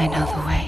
I know the way.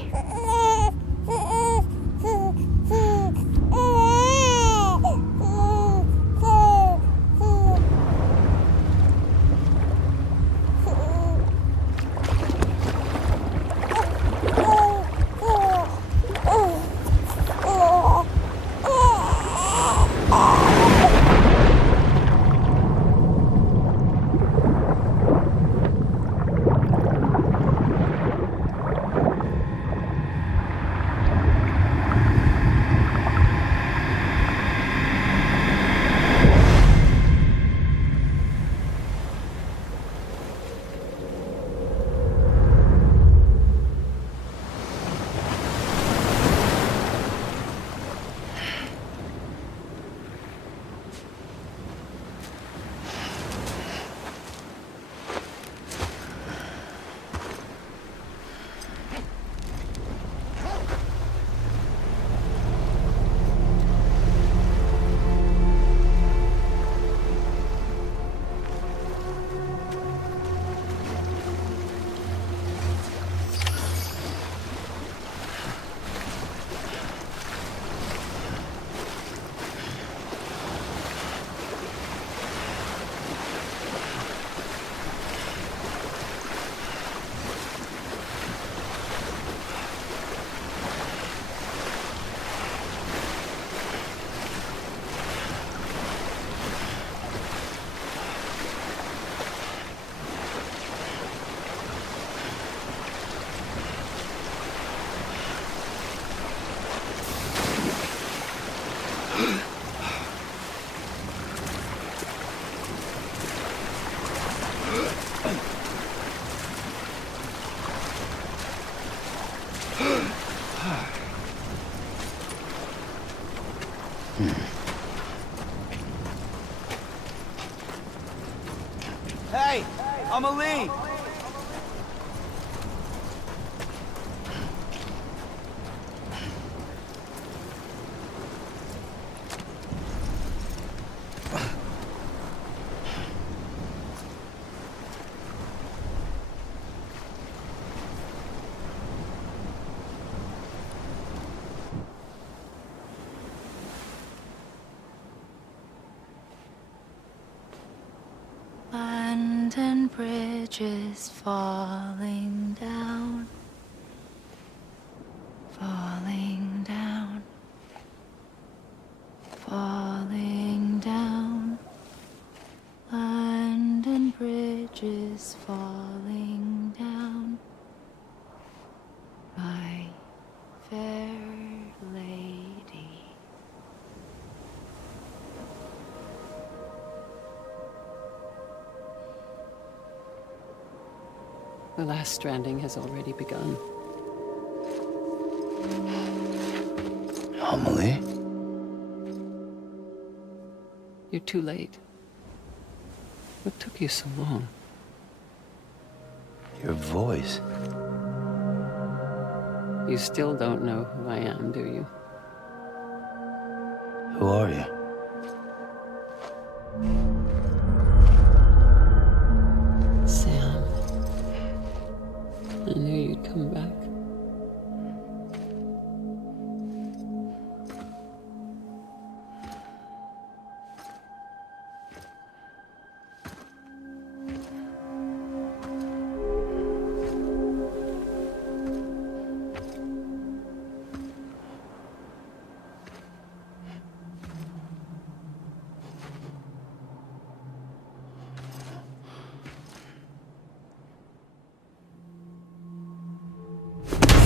Hey, I'm Ali. London Bridge is falling down, falling down, falling down. London Bridge is falling down, my fair lady. The last stranding has already begun. Amelie? You're too late. What took you so long? Your voice. You still don't know who I am, do you? Who are you? Sam. I knew you'd come back.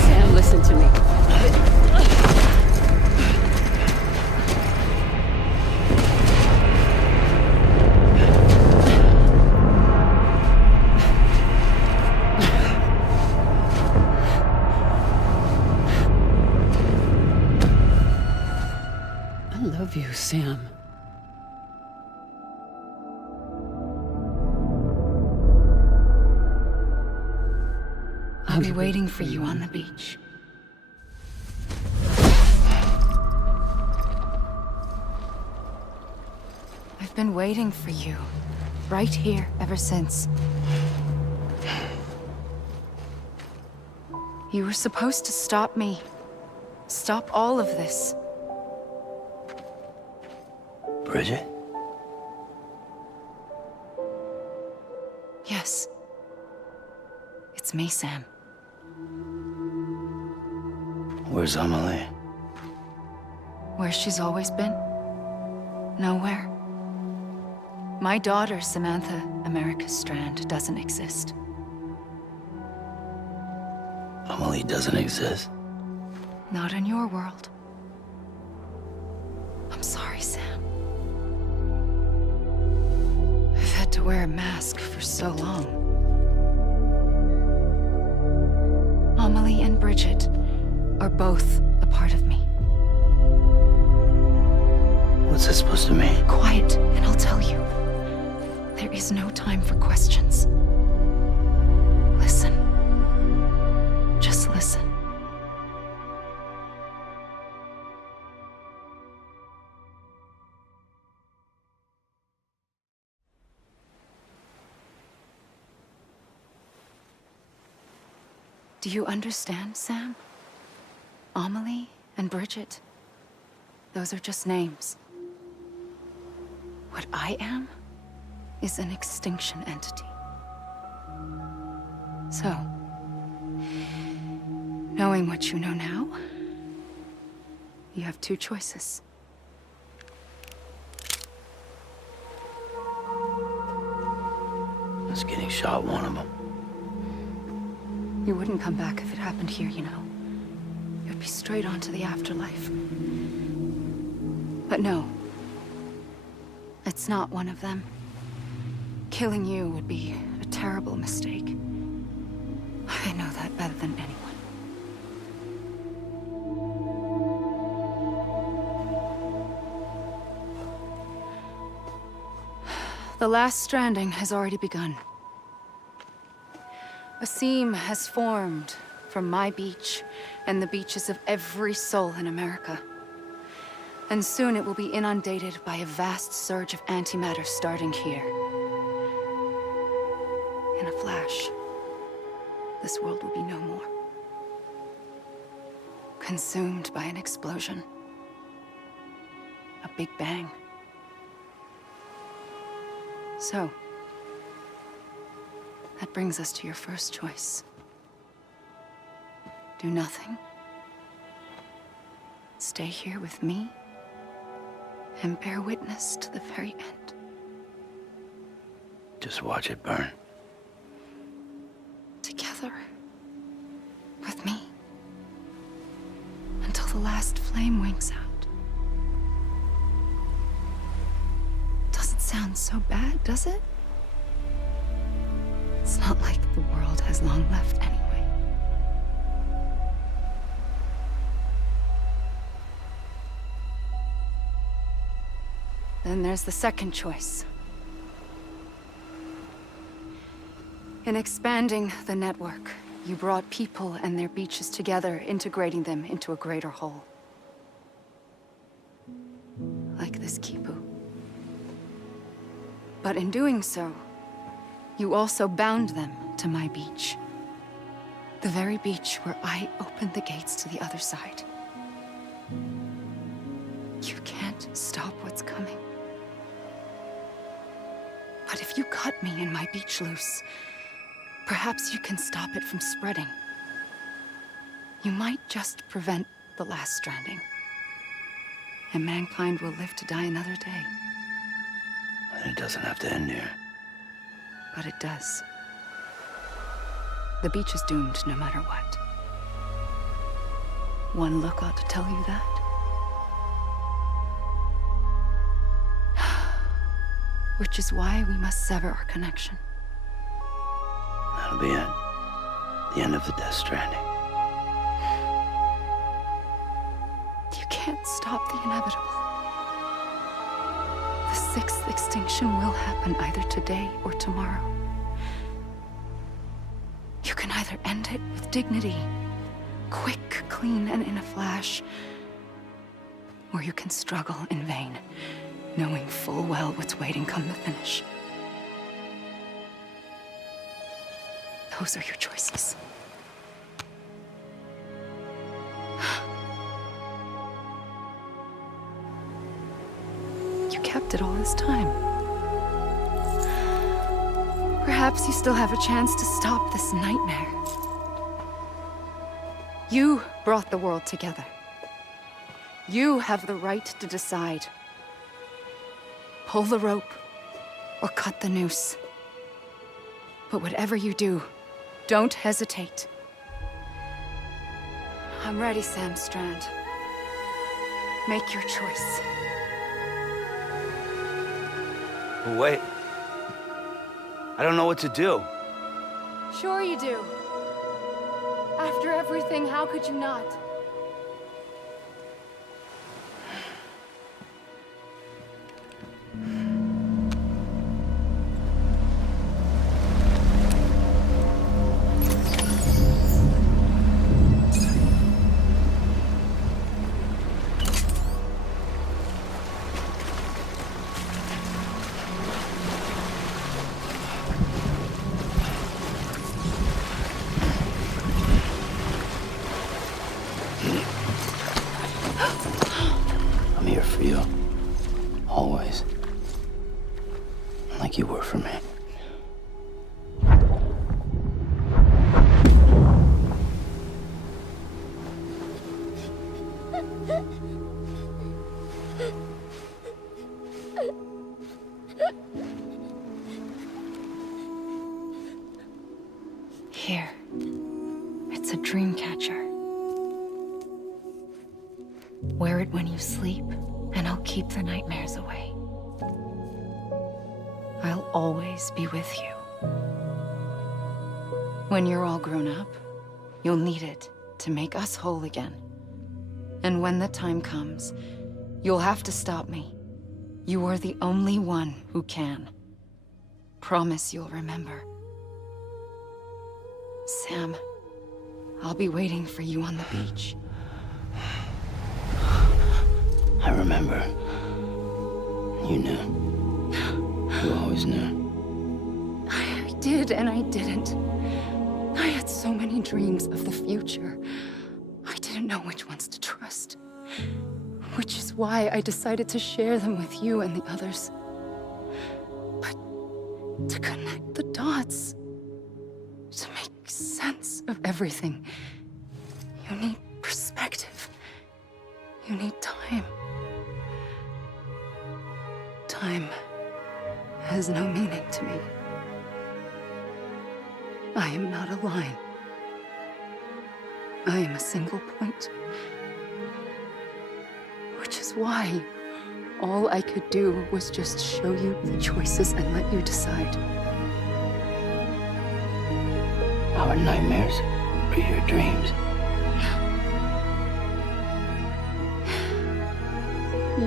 Sam, listen to me. I love you, Sam. I'll be waiting for you on the beach. I've been waiting for you, right here, ever since. You were supposed to stop me. Stop all of this. Bridget? Yes. It's me, Sam. Where's Amelie? Where she's always been. Nowhere. My daughter, Samantha America Strand, doesn't exist. Amelie doesn't exist? Not in your world. I'm sorry, Sam. I've had to wear a mask for so long. Amelie and Bridget are both a part of me. What's that supposed to mean? Quiet, and I'll tell you. There is no time for questions. Listen. Just listen. Do you understand, Sam? Amelie and Bridget, those are just names. What I am is an extinction entity. So, knowing what you know now, you have two choices. Is getting shot one of them? You wouldn't come back if it happened here, you know. You'd be straight on to the afterlife. But no. It's not one of them. Killing you would be a terrible mistake. I know that better than anyone. The last stranding has already begun. A seam has formed from my beach and the beaches of every soul in America. And soon it will be inundated by a vast surge of antimatter starting here. In a flash, this world will be no more. Consumed by an explosion. A big bang. So, that brings us to your first choice. Do nothing. Stay here with me and bear witness to the very end. Just watch it burn. Together. With me. Until the last flame winks out. Doesn't sound so bad, does it? It's not like the world has long left anyway. Then there's the second choice. In expanding the network, you brought people and their beaches together, integrating them into a greater whole. Like this Kipu. But in doing so, you also bound them to my beach. The very beach where I opened the gates to the other side. You can't stop what's coming. But if you cut me and my beach loose, perhaps you can stop it from spreading. You might just prevent the last stranding. And mankind will live to die another day. And it doesn't have to end here. But it does. The beach is doomed no matter what. One look ought to tell you that. Which is why we must sever our connection. That'll be it. The end of the Death Stranding. You can't stop the inevitable. The sixth extinction will happen either today or tomorrow. You can either end it with dignity, quick, clean, and in a flash, or you can struggle in vain, knowing full well what's waiting come the finish. Those are your choices. kept it all this time. Perhaps you still have a chance to stop this nightmare. You brought the world together. You have the right to decide. Pull the rope or cut the noose. But whatever you do, don't hesitate. I'm ready, Sam Strand. Make your choice. But wait. I don't know what to do. Sure you do. After everything, how could you not? I'm here for you. Always. Like you were for me. Here. It's a dream catcher. Wear it when you sleep, and I'll keep the nightmares away. I'll always be with you. When you're all grown up, you'll need it to make us whole again. And when the time comes, you'll have to stop me. You are the only one who can. Promise you'll remember. Sam, I'll be waiting for you on the beach. I remember. You knew. You always knew. I did and I didn't. I had so many dreams of the future. I didn't know which ones to trust. Which is why I decided to share them with you and the others. But to connect the dots, to make sense of everything, you need perspective. You need time. Time has no meaning to me. I am not a line. I am a single point. Which is why all I could do was just show you the choices and let you decide. Our nightmares are your dreams.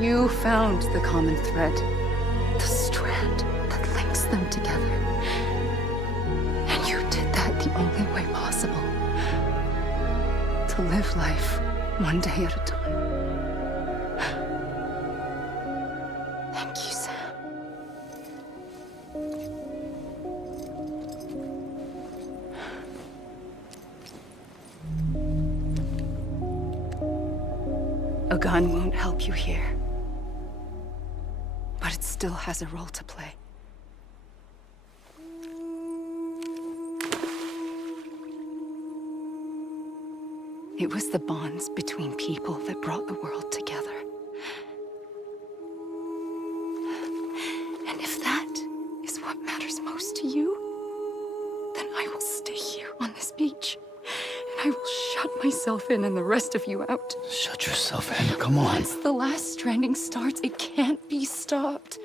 You found the common thread, the strand that links them together. And you did that the only way possible. To live life one day at a time. Thank you, Sam. A gun won't help you here. But it still has a role to play. It was the bonds between people that brought the world together. And if that is what matters most to you, then I will stay here on this beach. And I will shut myself in and the rest of you out. Shut yourself in. Come on. Once the last stranding starts, it can't be stopped.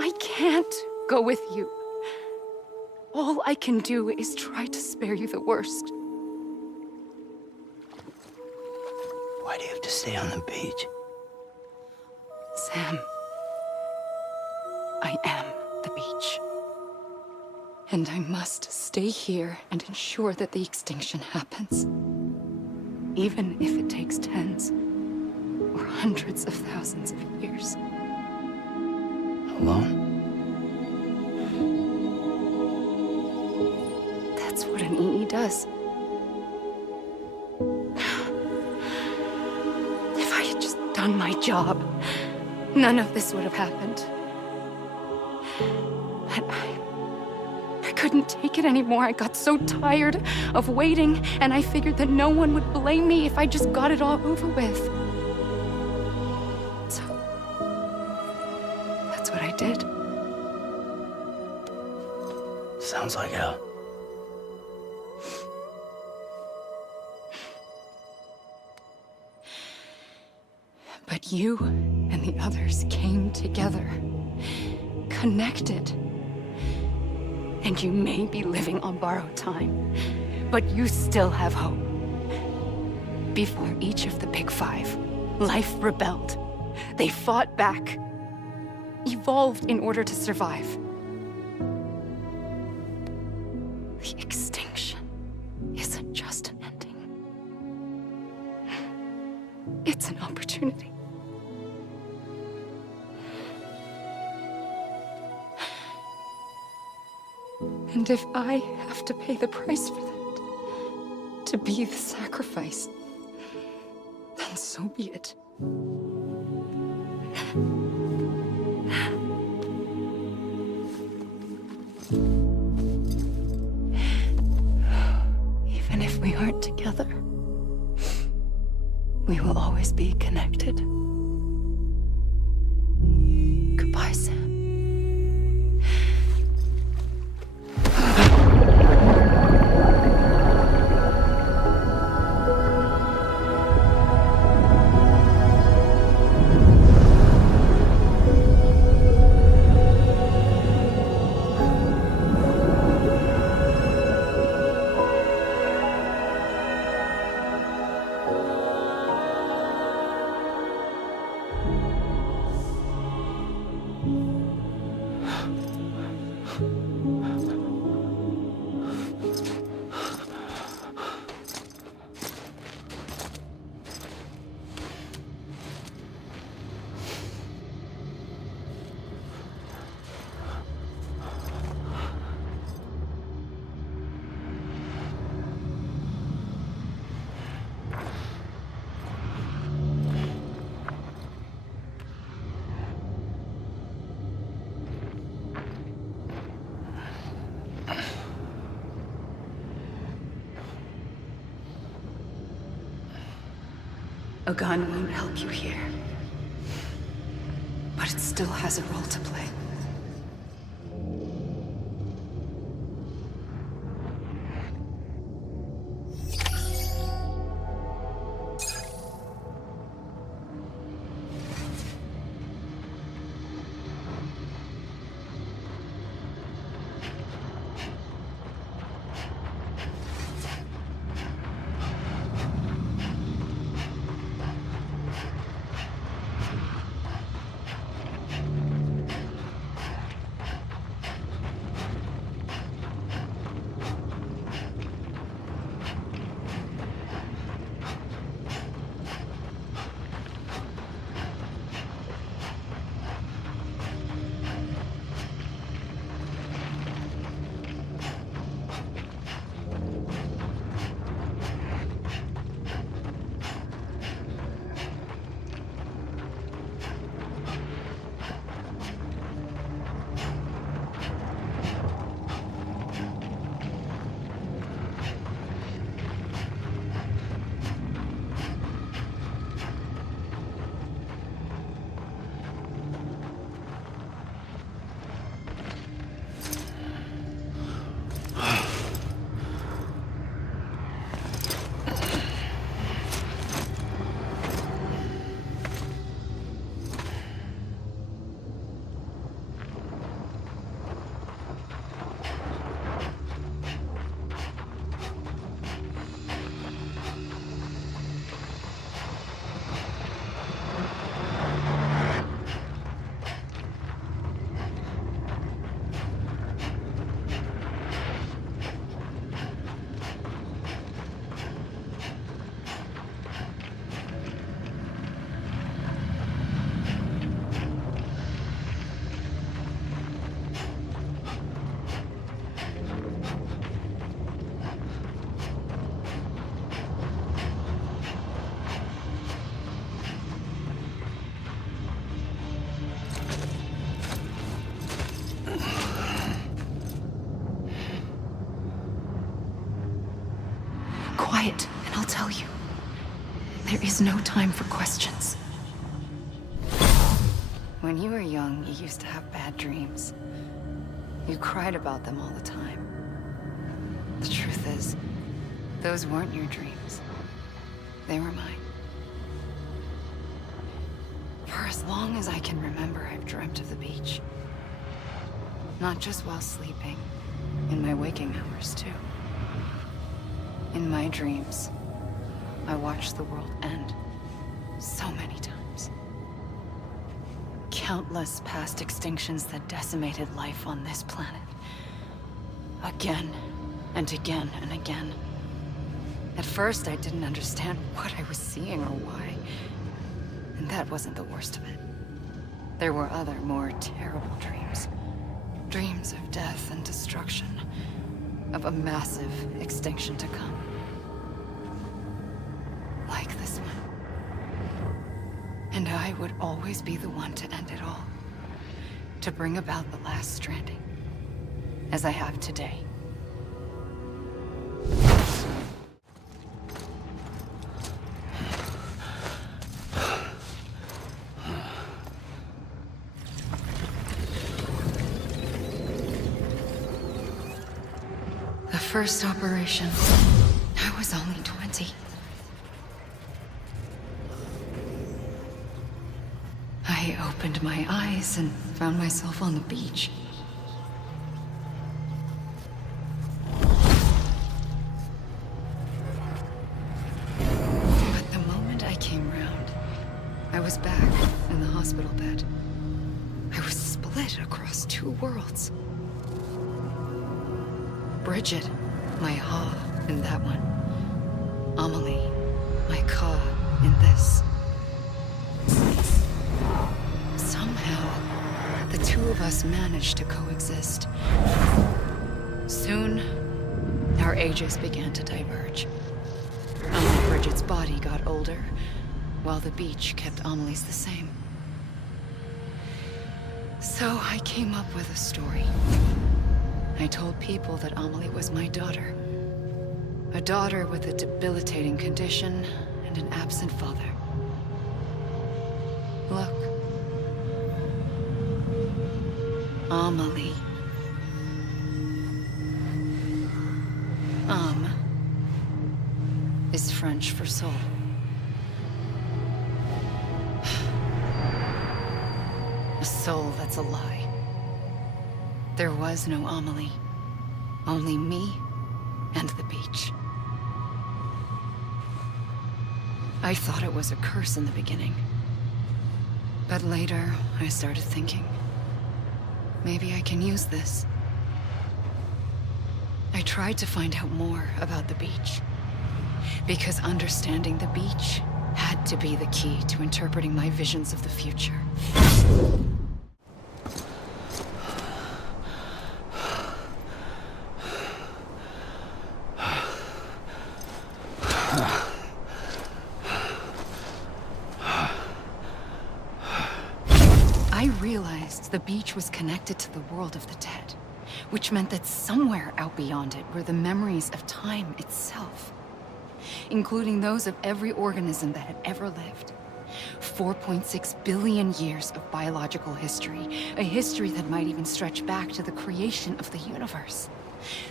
I can't go with you. All I can do is try to spare you the worst. Why do you have to stay on the beach? Sam, I am the beach. And I must stay here and ensure that the extinction happens. Even if it takes tens or hundreds of thousands of years. Alone? That's what an EE does. If I had just done my job, none of this would have happened. But I couldn't take it anymore. I got so tired of waiting, and I figured that no one would blame me if I just got it all over with. So, that's what I did. Sounds like hell. But you and the others came together, connected. And you may be living on borrowed time, but you still have hope. Before each of the Big Five, life rebelled. They fought back, evolved in order to survive. The extinction isn't just an ending. It's an opportunity. And if I have to pay the price for that, to be the sacrifice, then so be it. Even if we aren't together, we will always be connected. Goodbye, Sam. A gun won't help you here, but it still has a role to play. quiet, and I'll tell you. There is no time for questions. When you were young, you used to have bad dreams. You cried about them all the time. The truth is, those weren't your dreams. They were mine. For as long as I can remember, I've dreamt of the beach. Not just while sleeping, in my waking hours too. In my dreams, I watched the world end so many times. Countless past extinctions that decimated life on this planet. Again and again and again. At first, I didn't understand what I was seeing or why. And that wasn't the worst of it. There were other, more terrible dreams. Dreams of death and destruction. Of a massive extinction to come. Like this one. And I would always be the one to end it all. To bring about the last stranding. As I have today. The first operation, I was only 20. I opened my eyes and found myself on the beach. But the moment I came round, I was back in the hospital bed. I was split across two worlds. Bridget, my Ha in that one. Amelie, my Ka in this. Somehow, the two of us managed to coexist. Soon, our ages began to diverge. Bridget's body got older, while the beach kept Amelie's the same. So I came up with a story. I told people that Amelie was my daughter. A daughter with a debilitating condition and an absent father. Look. Amelie. Âme is French for soul. A soul that's a lie. There was no Amelie. Only me and the beach. I thought it was a curse in the beginning. But later, I started thinking, maybe I can use this. I tried to find out more about the beach. Because understanding the beach had to be the key to interpreting my visions of the future. I realized the beach was connected to the world of the dead, which meant that somewhere out beyond it were the memories of time itself, including those of every organism that had ever lived. 4.6 billion years of biological history, a history that might even stretch back to the creation of the universe.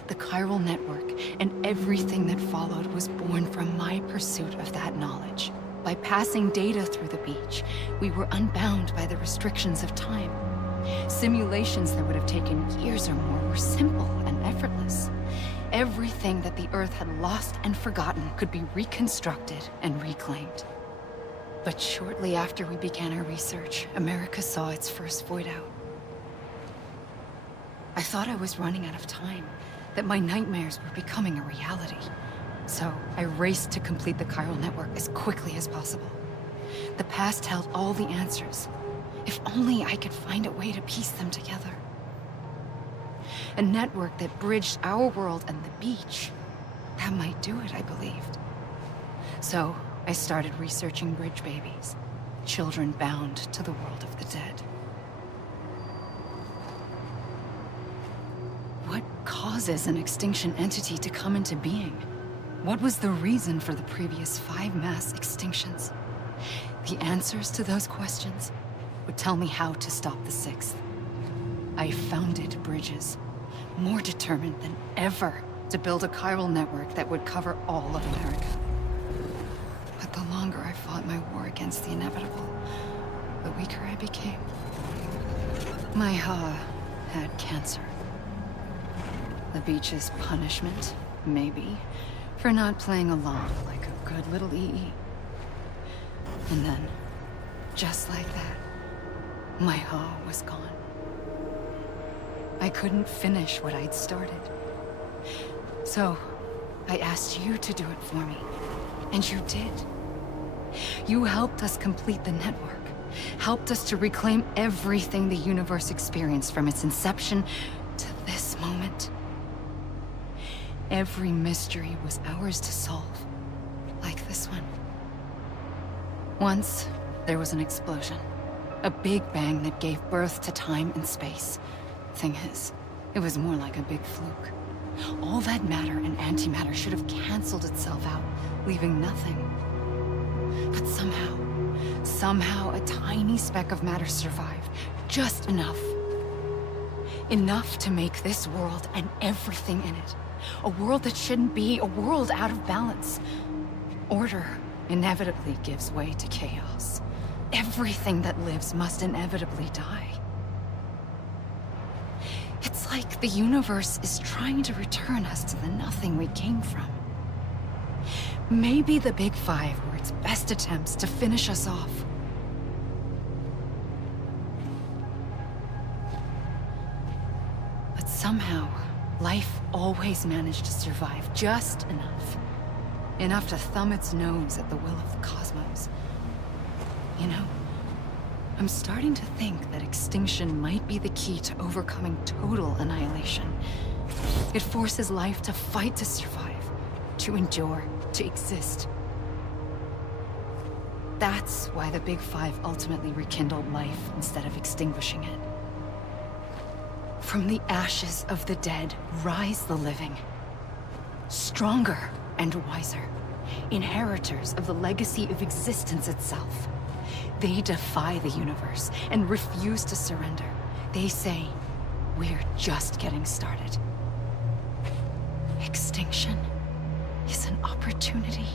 The chiral network and everything that followed was born from my pursuit of that knowledge. By passing data through the beach, we were unbound by the restrictions of time. Simulations that would have taken years or more were simple and effortless. Everything that the Earth had lost and forgotten could be reconstructed and reclaimed. But shortly after we began our research, America saw its first void out. I thought I was running out of time, that my nightmares were becoming a reality. So I raced to complete the chiral network as quickly as possible. The past held all the answers. If only I could find a way to piece them together. A network that bridged our world and the beach. That might do it, I believed. So I started researching bridge babies, children bound to the world of the dead. What causes an extinction entity to come into being? What was the reason for the previous 5 mass extinctions? The answers to those questions would tell me how to stop the 6th. I founded bridges, more determined than ever to build a chiral network that would cover all of America. But the longer I fought my war against the inevitable, the weaker I became. My Ha had cancer. The beach's punishment, maybe, for not playing along like a good little EE. And then, just like that, my Ha was gone. I couldn't finish what I'd started. So, I asked you to do it for me, and you did. You helped us complete the network, helped us to reclaim everything the universe experienced from its inception to this moment. Every mystery was ours to solve, like this one. Once, there was an explosion. A big bang that gave birth to time and space. Thing is, it was more like a big fluke. All that matter and antimatter should have canceled itself out, leaving nothing. But somehow a tiny speck of matter survived. Just enough. Enough to make this world and everything in it. A world that shouldn't be, a world out of balance. Order inevitably gives way to chaos. Everything that lives must inevitably die. It's like the universe is trying to return us to the nothing we came from. Maybe the Big Five were its best attempts to finish us off. But somehow, life always managed to survive just enough. Enough to thumb its nose at the will of the cosmos. You know, I'm starting to think that extinction might be the key to overcoming total annihilation. It forces life to fight to survive, to endure, to exist. That's why the Big Five ultimately rekindled life instead of extinguishing it. From the ashes of the dead rise the living. Stronger and wiser. Inheritors of the legacy of existence itself. They defy the universe and refuse to surrender. They say, we're just getting started. Extinction is an opportunity.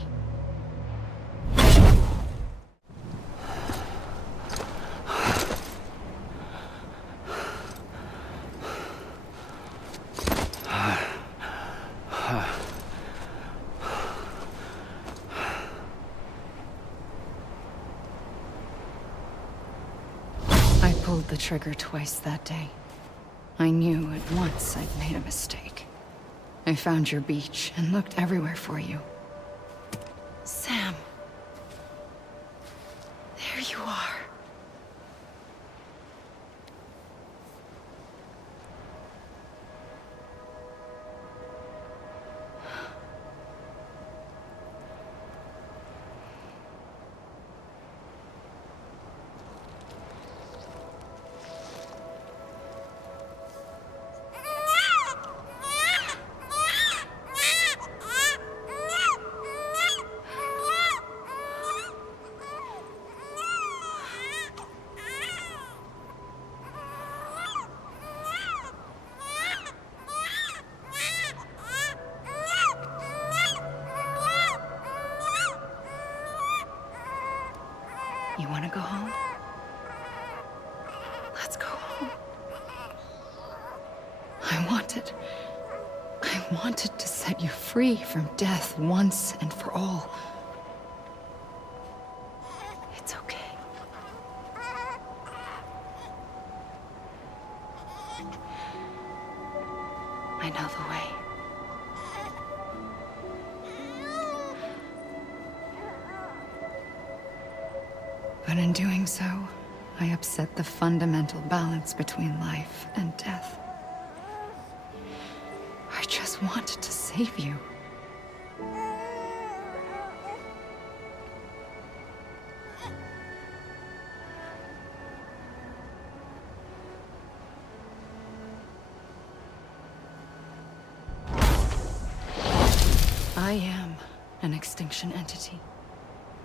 I pulled the trigger twice that day. I knew at once I'd made a mistake. I found your beach and looked everywhere for you. Sam. There you are. You want to go home? Let's go home. I wanted to set you free from death once and for all. It's okay. I know the way. But in doing so, I upset the fundamental balance between life and death. I just wanted to save you. I am an extinction entity.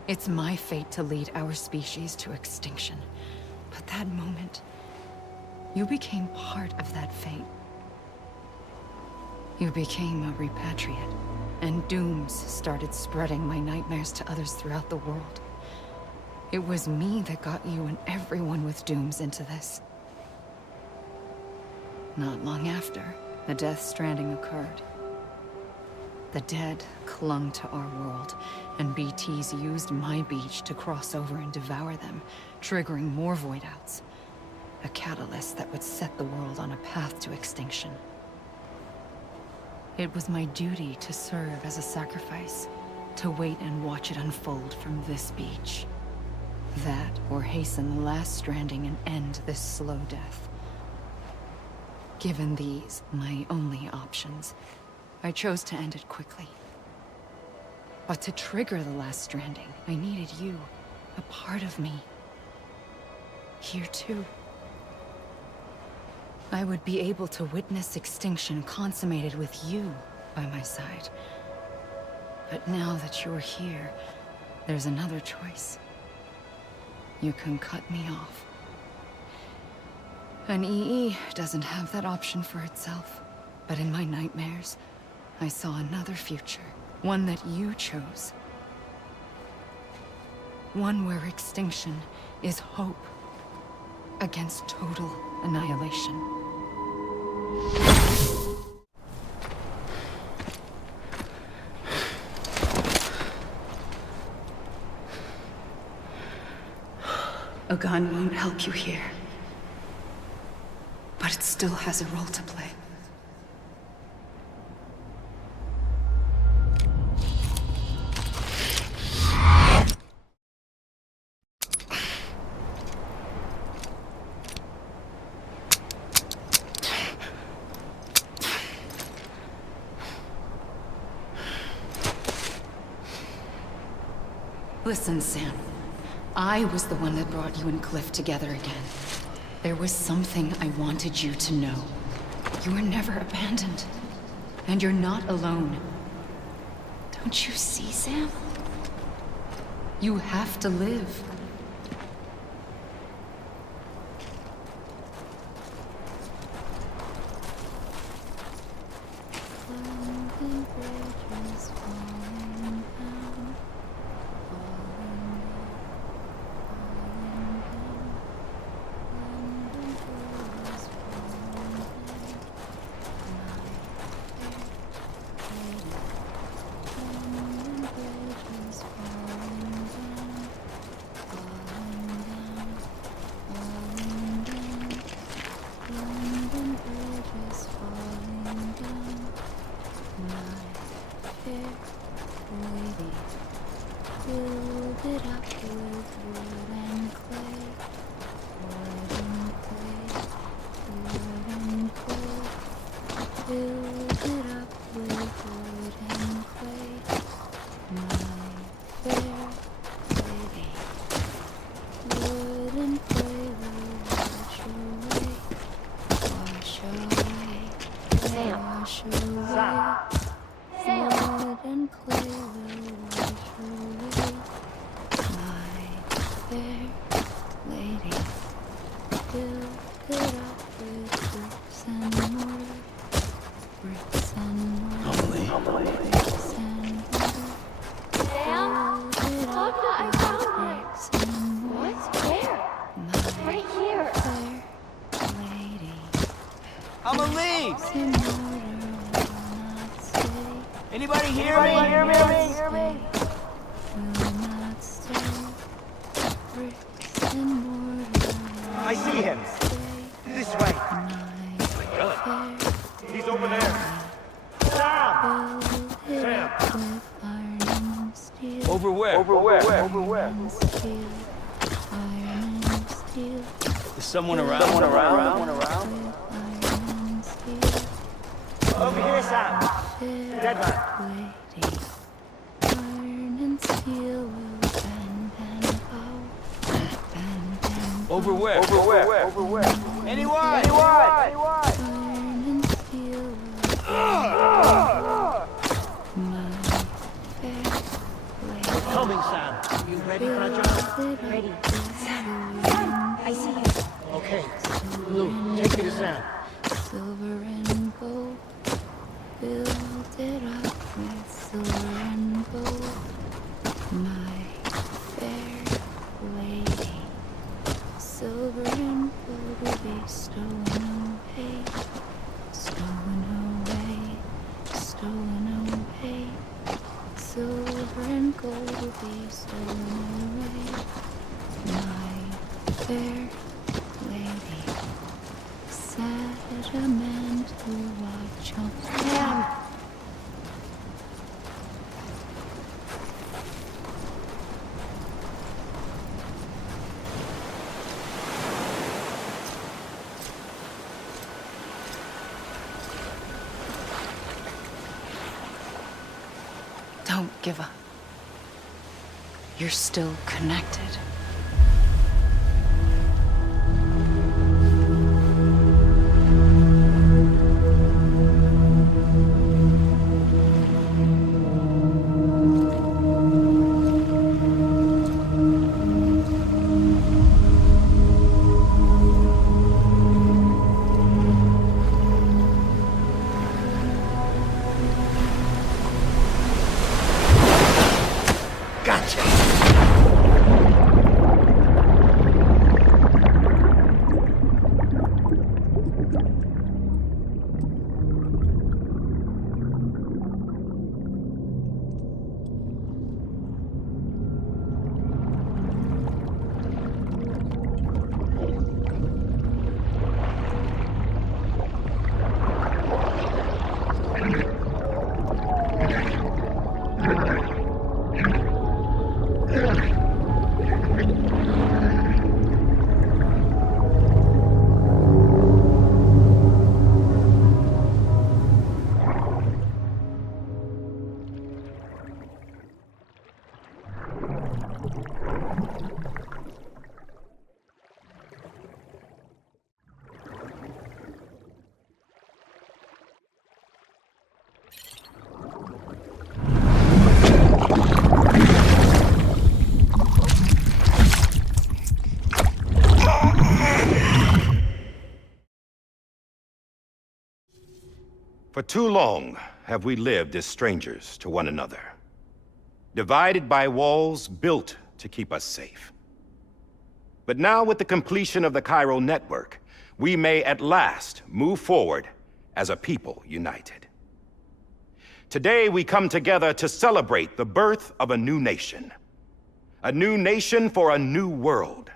It's my fate to lead our species to extinction. But that moment, you became part of that fate. You became a repatriate, and dooms started spreading my nightmares to others throughout the world. It was me that got you and everyone with dooms into this. Not long after, the Death Stranding occurred. The dead clung to our world, and BTs used my beach to cross over and devour them, triggering more void outs. A catalyst that would set the world on a path to extinction. It was my duty to serve as a sacrifice, to wait and watch it unfold from this beach. That, or hasten the last stranding and end this slow death. Given these, my only options, I chose to end it quickly. But to trigger the last stranding, I needed you, a part of me. Here too. I would be able to witness extinction consummated with you by my side. But now that you're here, there's another choice. You can cut me off. An EE doesn't have that option for itself. But in my nightmares, I saw another future. One that you chose. One where extinction is hope against total annihilation. A gun won't help you here. But it still has a role to play. Listen, Sam. I was the one that brought you and Cliff together again. There was something I wanted you to know. You were never abandoned. And you're not alone. Don't you see, Sam? You have to live. Anybody hear me? I see him. This way. He's over there. Sam! Sam! Over where? Is someone around? Over here, Sam. Dead man. Over where? Anyone? coming, Sam. You ready for our job? Ready. Sam, I see you. Okay. Blue, take me to Sam. Silver and gold, build it up with silver and gold, my fair lady. Silver and gold will be stolen away, stolen away, stolen away. Silver and gold will be stolen away, my fair lady. Sediment to watch of Sam. Don't give up. You're still connected. For too long have we lived as strangers to one another, divided by walls built to keep us safe. But now, with the completion of the Cairo network, we may at last move forward as a people united. Today, we come together to celebrate the birth of a new nation for a new world,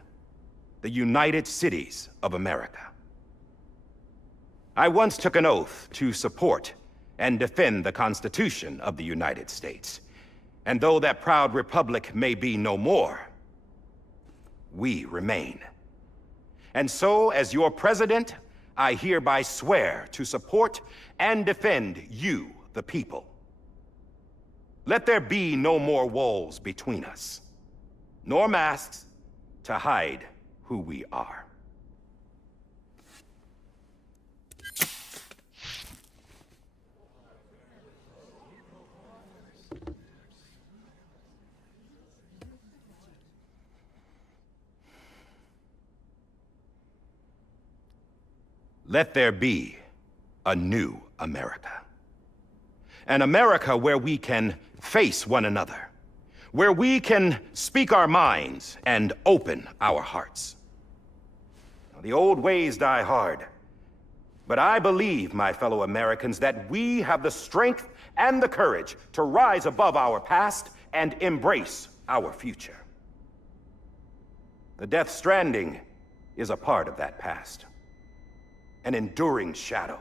the United Cities of America. I once took an oath to support and defend the Constitution of the United States. And though that proud republic may be no more, we remain. And so, as your president, I hereby swear to support and defend you, the people. Let there be no more walls between us, nor masks to hide who we are. Let there be a new America. An America where we can face one another, where we can speak our minds and open our hearts. Now, the old ways die hard, but I believe, my fellow Americans, that we have the strength and the courage to rise above our past and embrace our future. The Death Stranding is a part of that past. An enduring shadow,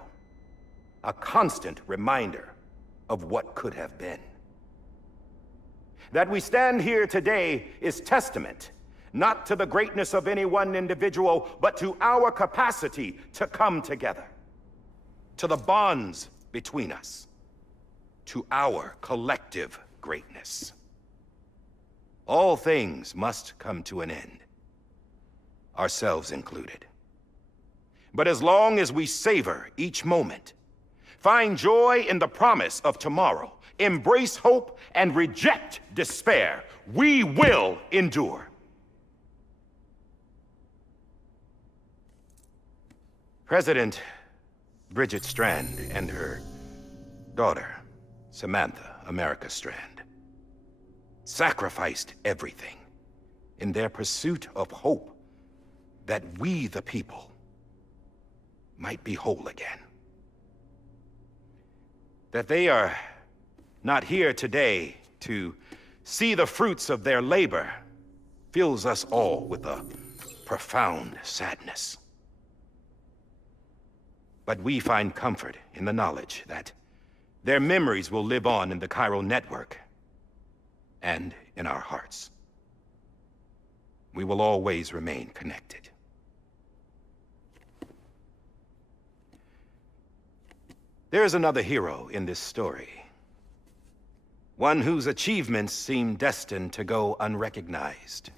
a constant reminder of what could have been. That we stand here today is testament, not to the greatness of any one individual, but to our capacity to come together, to the bonds between us, to our collective greatness. All things must come to an end, ourselves included. But as long as we savor each moment, find joy in the promise of tomorrow, embrace hope, and reject despair, we will endure. President Bridget Strand and her daughter, Samantha America Strand, sacrificed everything in their pursuit of hope that we, the people, might be whole again. That they are not here today to see the fruits of their labor fills us all with a profound sadness. But we find comfort in the knowledge that their memories will live on in the chiral network and in our hearts. We will always remain connected. There is another hero in this story. One whose achievements seem destined to go unrecognized.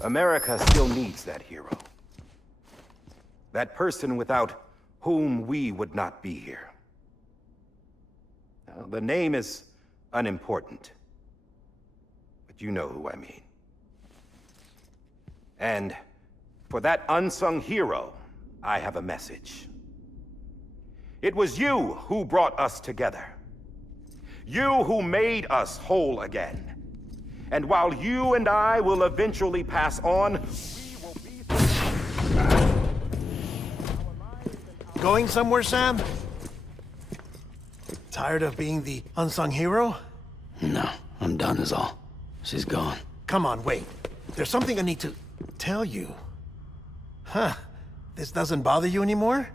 America still needs that hero. That person without whom we would not be here. Now, the name is unimportant, but you know who I mean. And for that unsung hero, I have a message. It was you who brought us together. You who made us whole again. And while you and I will eventually pass on, we will be... Going somewhere, Sam? Tired of being the unsung hero? No, I'm done is all. She's gone. Come on, wait. There's something I need to tell you. Huh. This doesn't bother you anymore?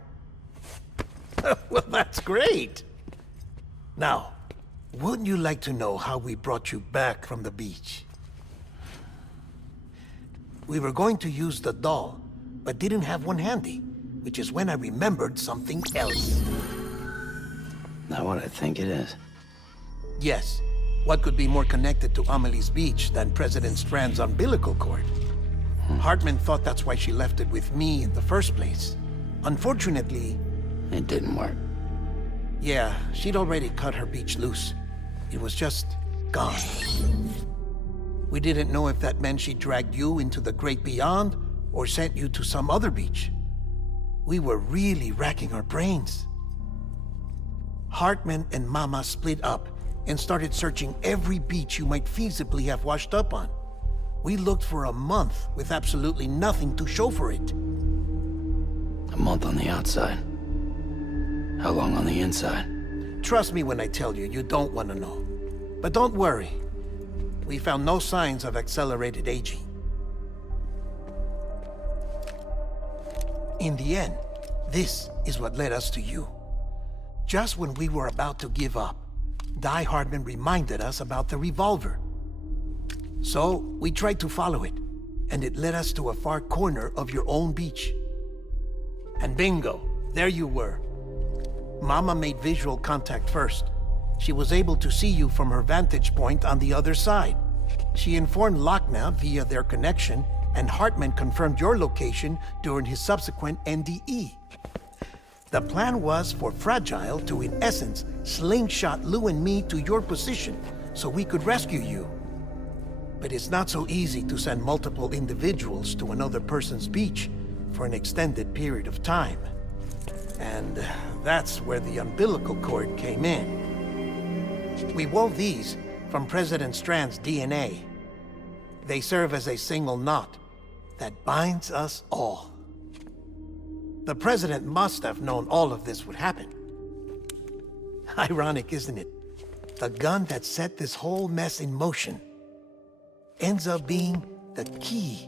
Well, that's great. Now, wouldn't you like to know how we brought you back from the beach? We were going to use the doll, but didn't have one handy, which is when I remembered something else. Not what I think it is. Yes. What could be more connected to Amelie's beach than President Strand's umbilical cord? Hartman thought that's why she left it with me in the first place. Unfortunately... It didn't work. Yeah, she'd already cut her beach loose. It was just gone. We didn't know if that meant she dragged you into the great beyond or sent you to some other beach. We were really racking our brains. Hartman and Mama split up and started searching every beach you might feasibly have washed up on. We looked for a month with absolutely nothing to show for it. A month on the outside. How long on the inside? Trust me when I tell you, you don't want to know. But don't worry. We found no signs of accelerated aging. In the end, this is what led us to you. Just when we were about to give up, Die Hardman reminded us about the revolver. So, we tried to follow it, and it led us to a far corner of your own beach. And bingo, there you were. Mama made visual contact first. She was able to see you from her vantage point on the other side. She informed Lochna via their connection, and Hartman confirmed your location during his subsequent NDE. The plan was for Fragile to, in essence, slingshot Lou and me to your position so we could rescue you. But it's not so easy to send multiple individuals to another person's beach for an extended period of time. And that's where the umbilical cord came in. We wove these from President Strand's DNA. They serve as a single knot that binds us all. The President must have known all of this would happen. Ironic, isn't it? The gun that set this whole mess in motion ends up being the key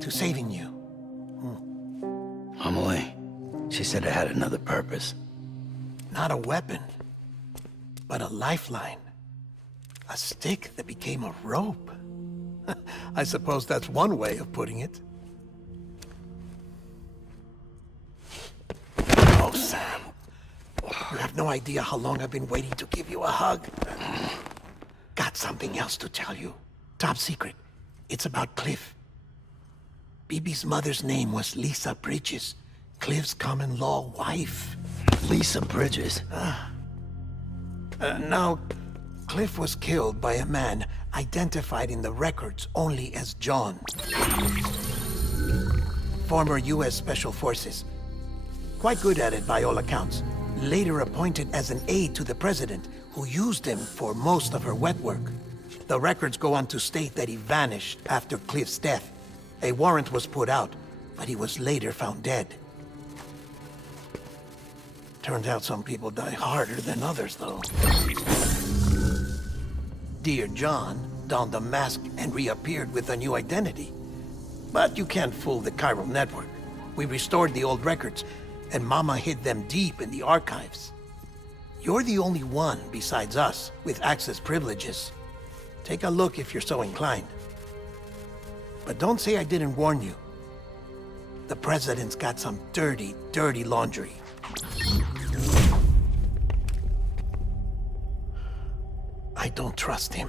to saving you. Amelie, she said it had another purpose. Not a weapon, but a lifeline. A stick that became a rope. I suppose that's one way of putting it. Oh, Sam. You have no idea how long I've been waiting to give you a hug. Got something else to tell you. Top secret. It's about Cliff. BB's mother's name was Lisa Bridges, Cliff's common-law wife. Lisa Bridges? Now, Cliff was killed by a man identified in the records only as John. Former U.S. Special Forces. Quite good at it by all accounts. Later appointed as an aide to the president, who used him for most of her wet work. The records go on to state that he vanished after Cliff's death. A warrant was put out, but he was later found dead. Turns out some people die harder than others, though. Dear John donned a mask and reappeared with a new identity. But you can't fool the chiral network. We restored the old records, and Mama hid them deep in the archives. You're the only one besides us with access privileges. Take a look if you're so inclined. But don't say I didn't warn you. The president's got some dirty, dirty laundry. I don't trust him,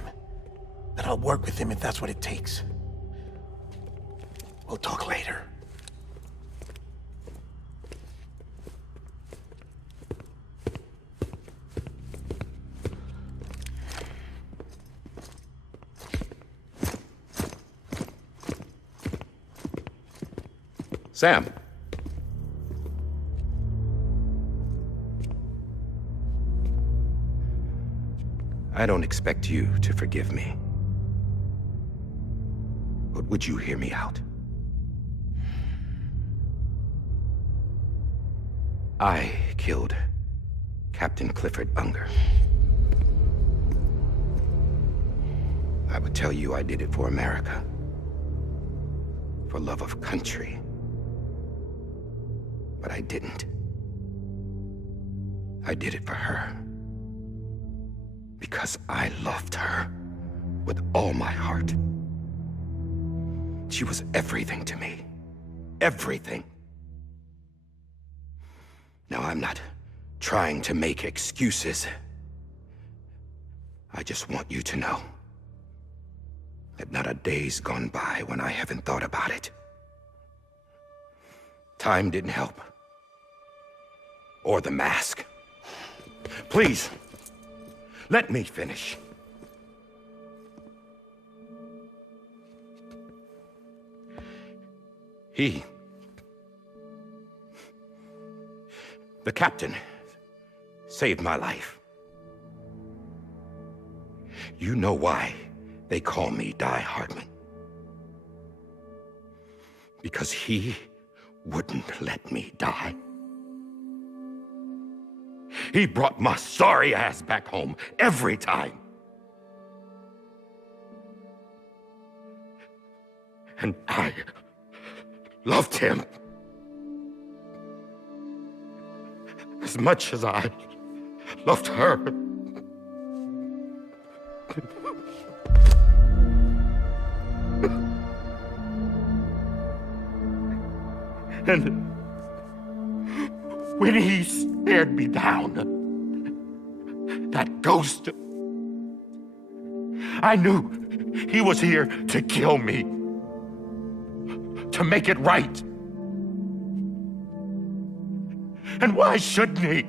but I'll work with him if that's what it takes. We'll talk later. Sam. I don't expect you to forgive me. But would you hear me out? I killed Captain Clifford Unger. I would tell you I did it for America. For love of country. But I didn't. I did it for her. Because I loved her with all my heart. She was everything to me. Everything. Now, I'm not trying to make excuses. I just want you to know that not a day's gone by when I haven't thought about it. Time didn't help. Or the mask. Please, let me finish. The captain, saved my life. You know why they call me Die Hardman. Because he wouldn't let me die. He brought my sorry ass back home every time. And I loved him as much as I loved her. And when he stared me down, that ghost, I knew he was here to kill me, to make it right. And why shouldn't he?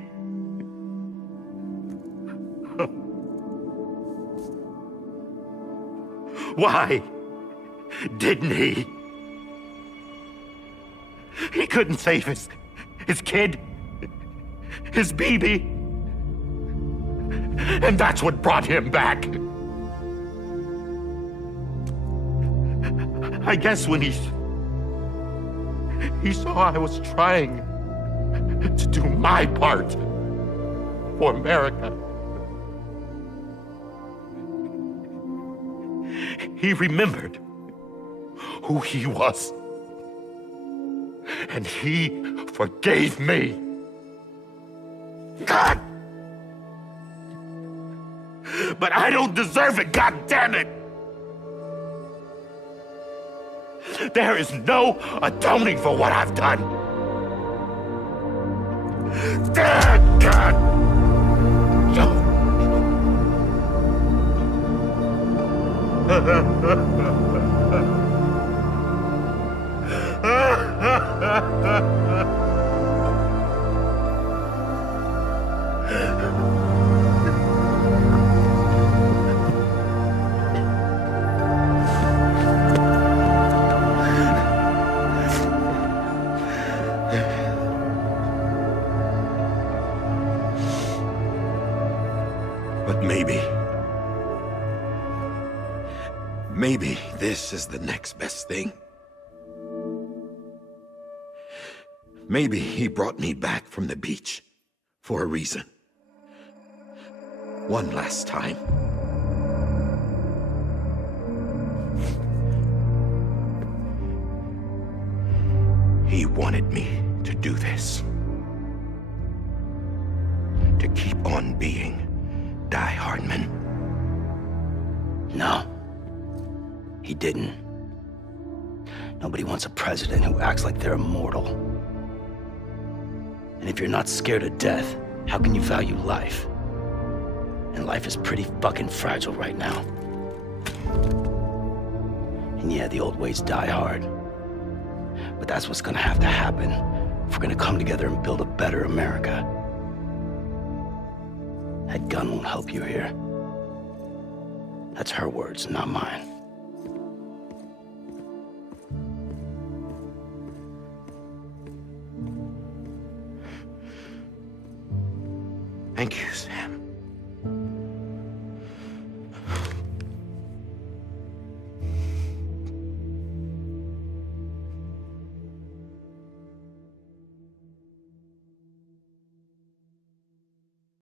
Why didn't he? He couldn't save his kid, his baby. And that's what brought him back. I guess when he saw I was trying to do my part for America, he remembered who he was. And he forgave me. God! But I don't deserve it, God damn it! There is no atoning for what I've done. God! Maybe this is the next best thing. Maybe he brought me back from the beach for a reason. One last time. He wanted me to do this. To keep on being Die Hardman. No. He didn't. Nobody wants a president who acts like they're immortal. And if you're not scared of death, how can you value life? And life is pretty fucking fragile right now. And yeah, the old ways die hard. But that's what's gonna have to happen if we're gonna come together and build a better America. That gun won't help you here. That's her words, not mine.